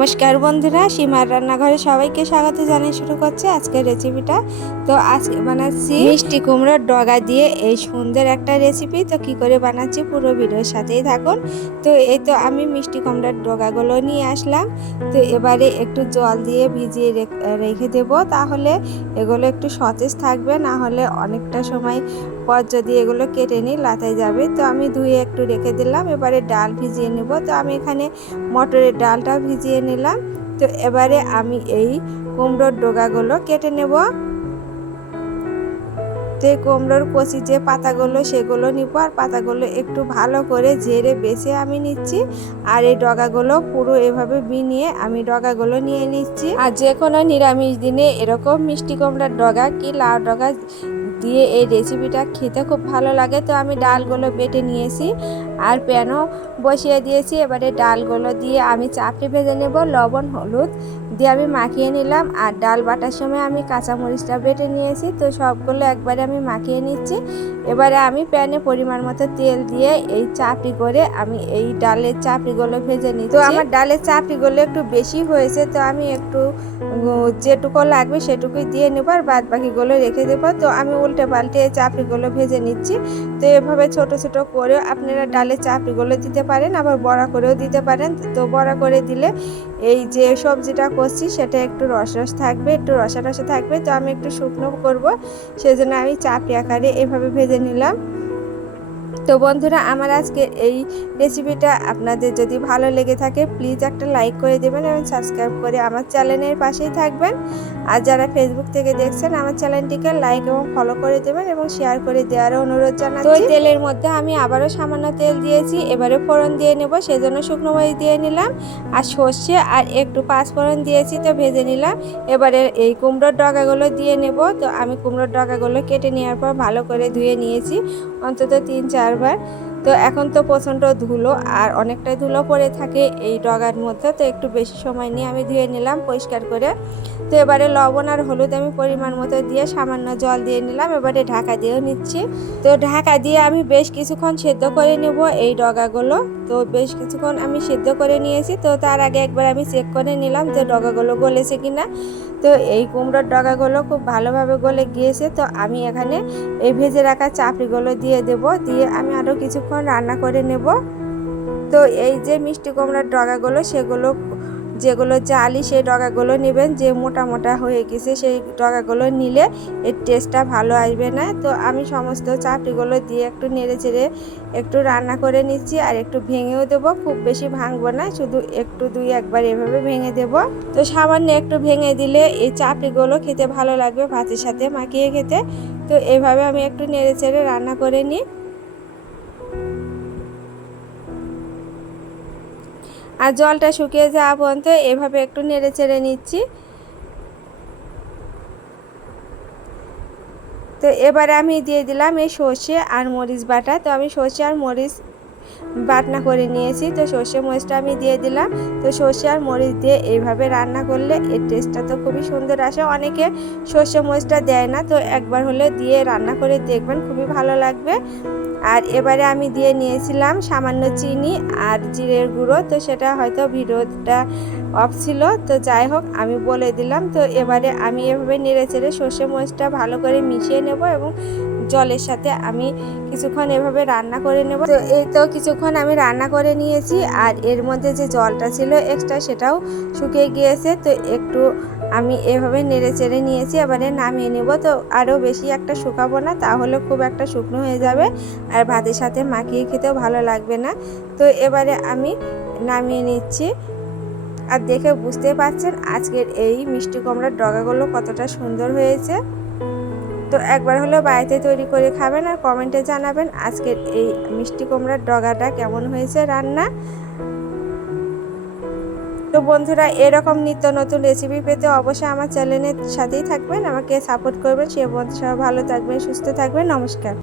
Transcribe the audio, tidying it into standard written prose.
নমস্কার বন্ধুরা, সীমার রান্নাঘরে সবাইকে স্বাগত জানিয়ে শুরু করছে আজকের রেসিপিটা। তো আজকে বানাচ্ছি মিষ্টি কুমড়োর ডগা দিয়ে এই সুন্দর একটা রেসিপি। তো কি করে বানাচ্ছি পুরো ভিডিওর সাথেই থাকুন। তো এই তো আমি মিষ্টি কুমড়োর ডগাগুলো নিয়ে আসলাম। তো এবারে একটু জল দিয়ে ভিজিয়ে রেখে দেবো, তাহলে এগুলো একটু সতেজ থাকবে, না হলে অনেকটা সময় পর যদি এগুলো কেটে নিই লাতায় যাবে। তো আমি ধুয়ে একটু রেখে দিলাম। এবারে ডাল ভিজিয়ে নেব। তো আমি এখানে মটরের ডালটা ভিজিয়ে নিলাম। তো এবারে আমি এই কুমড়োর ডগাগুলো কেটে নেব। তো এই কুমড়োর কচি যে পাতাগুলো সেগুলো নিব, আর পাতাগুলো একটু ভালো করে ঝেড়ে বেছে আমি নিচ্ছি। আর এই ডগাগুলো পুরো এভাবে বিনিয়ে আমি ডগাগুলো নিয়ে নিচ্ছি। আর যে কোনো নিরামিষ দিনে এরকম মিষ্টি কুমড়ার ডগা কি লাউ ডগা দিয়ে এই রেসিপিটা খেতে খুব ভালো লাগে। তো আমি ডালগুলো বেটে নিয়েছি আর প্যানও বসিয়ে দিয়েছি। এবারে ডালগুলো দিয়ে আমি চাপড়ি ভেজে নেব। লবণ হলুদ দিয়ে আমি মাখিয়ে নিলাম। আর ডাল বাটার সময় আমি কাঁচামরিচটা বেটে নিয়েছি। তো সবগুলো একবারে আমি মাখিয়ে নিচ্ছি। এবারে আমি প্যানে পরিমাণ মতো তেল দিয়ে এই চাপড়ি করে আমি এই ডালের চাপড়িগুলো ভেজে নিচ্ছি। তো আমার ডালের চাপড়িগুলো একটু বেশি হয়েছে, তো আমি একটু যেটুকু লাগবে সেটুকুই দিয়ে নেব, আর বাদ বাকিগুলো রেখে দেবো। তো আমি উল্টে পাল্টে চাপড়িগুলো ভেজে নিচ্ছি। তো এভাবে ছোট ছোট করে আপনারা ডালের চাপড়িগুলো দিতে পারেন, আবার বড়া করেও দিতে পারেন। তো বড়া করে দিলে এই যে সবজিটা করছি সেটা একটু রস রস থাকবে, একটু রসা রসা থাকবে। তো আমি একটু শুকনো করব, সেজন্য আমি চাপড়ি আকারে এভাবে ভেজে নিলাম। তো বন্ধুরা, আমার আজকে এই রেসিপিটা আপনাদের যদি ভালো লেগে থাকে প্লিজ একটা লাইক করে দেবেন এবং সাবস্ক্রাইব করে আমার চ্যানেলের পাশেই থাকবেন। আর যারা ফেসবুক থেকে দেখছেন আমার চ্যানেলটিকে লাইক এবং ফলো করে দেবেন এবং শেয়ার করে দেওয়ারও অনুরোধ জানাচ্ছি। তো তেলের মধ্যে আমি আবারও সামান্য তেল দিয়েছি। এবারে ফোড়ন দিয়ে নেব, সেজন্য শুকনো মরিচ দিয়ে নিলাম আর সর্ষে আর একটু পাঁচফোড়ন দিয়েছি। তো ভেজে নিলাম। এবারে এই কুমড়োর ডগাগুলো দিয়ে নেব। তো আমি কুমড়োর ডগাগুলো কেটে নেওয়ার পর ভালো করে ধুয়ে নিয়েছি অন্তত 3-4 বার। তো এখন তো প্রচণ্ড ধুলো আর অনেকটাই ধুলো পড়ে থাকে এই ডগার মধ্যে। তো একটু বেশি সময় নিয়ে আমি ধুয়ে নিলাম পরিষ্কার করে। তো এবারে লবণ আর হলুদ আমি পরিমাণ মতো দিয়ে সামান্য জল দিয়ে নিলাম। এবারে ঢাকা দিয়েও নিচ্ছি। তো ঢাকা দিয়ে আমি বেশ কিছুক্ষণ সেদ্ধ করে নেব এই ডগাগুলো। তো বেশ কিছুক্ষণ আমি সেদ্ধ করে নিয়েছি। তো তার আগে একবার আমি চেক করে নিলাম যে ডগাগুলো গলেছে কিনা। তো এই কুমড়োর ডগাগুলো খুব ভালোভাবে গলে গিয়েছে। তো আমি এখানে এই ভেজে রাখা চাপড়িগুলো দিয়ে দেব, দিয়ে আমি আরও কিছুক্ষণ রান্না করে নেব। তো এই যে মিষ্টি কুমড়ার ডগাগুলো সেগুলো যেগুলো জালি সেই ডগাগুলো নেবেন। যে মোটা মোটা হয়ে গেছে সেই ডগাগুলো নিলে এর টেস্টটা ভালো আসবে না। তো আমি সমস্ত চাপড়িগুলো দিয়ে একটু নেড়ে চেড়ে একটু রান্না করে নিচ্ছি, আর একটু ভেঙেও দেবো। খুব বেশি ভাঙবো না, শুধু একটু 2-1 বার এভাবে ভেঙে দেব। তো সামান্য একটু ভেঙে দিলে এই চাপড়িগুলো খেতে ভালো লাগবে ভাতের সাথে মাখিয়ে খেতে। তো এভাবে আমি একটু নেড়ে চেড়ে রান্না করে নিই। আর জলটা শুকিয়ে যাওয়া পর্যন্ত এভাবে একটু নেড়ে চেড়ে নিচ্ছি। তো এবারে আমি দিয়ে দিলাম এই সর্ষে আর মরিচ বাটা। তো আমি সর্ষে আর মরিচ বাটনা করে নিয়েছি। তো সর্ষে মরিচটা আমি দিয়ে দিলাম। তো সর্ষে আর মরিচ দিয়ে এইভাবে রান্না করলে এর টেস্টটা তো খুবই সুন্দর আসে। অনেকে সর্ষে মরিচটা দেয় না, তো একবার হলে দিয়ে রান্না করে দেখবেন, খুবই ভালো লাগবে। আর এবারে আমি দিয়ে নিয়েছিলাম সামান্য চিনি আর জিরের গুঁড়ো। তো সেটা হয়তো ভিডিওটা অফ ছিল, তো যাই হোক আমি বলে দিলাম। তো এবারে আমি এভাবে নেড়ে চেড়ে সর্ষে মরিচটা ভালো করে মিশিয়ে নেব এবং জলের সাথে আমি কিছুক্ষণ এভাবে রান্না করে নেব। তো এই তো কিছুক্ষণ আমি রান্না করে নিয়েছি, আর এর মধ্যে যে জলটা ছিল এক্সট্রা সেটাও শুকিয়ে গিয়েছে। তো একটু আমি এভাবে নেড়ে চেড়ে নিয়েছি, এবারে নামিয়ে নেব। তো আরও বেশি একটা শুকাবো না, তাহলে খুব একটা শুকনো হয়ে যাবে আর ভাতের সাথে মাখিয়ে খেতেও ভালো লাগবে না। তো এবারে আমি নামিয়ে নিচ্ছি। আর দেখে বুঝতে পারছেন আজকের এই মিষ্টি কুমড়ার ডগাগুলো কতটা সুন্দর হয়েছে। তো একবার হলেও বাড়িতে তৈরি করে খাবেন আর কমেন্টে জানাবেন আজকের এই মিষ্টি কুমড়ার ডগাটা কেমন হয়েছে রান্না। তো বন্ধুরা, এরকম নিত্য নতুন রেসিপি পেতে অবশ্যই আমার চ্যানেলের সাথেই থাকবেন, আমাকে সাপোর্ট করবেন। সে বন্ধু সবাই ভালো থাকবেন, সুস্থ থাকবেন। নমস্কার।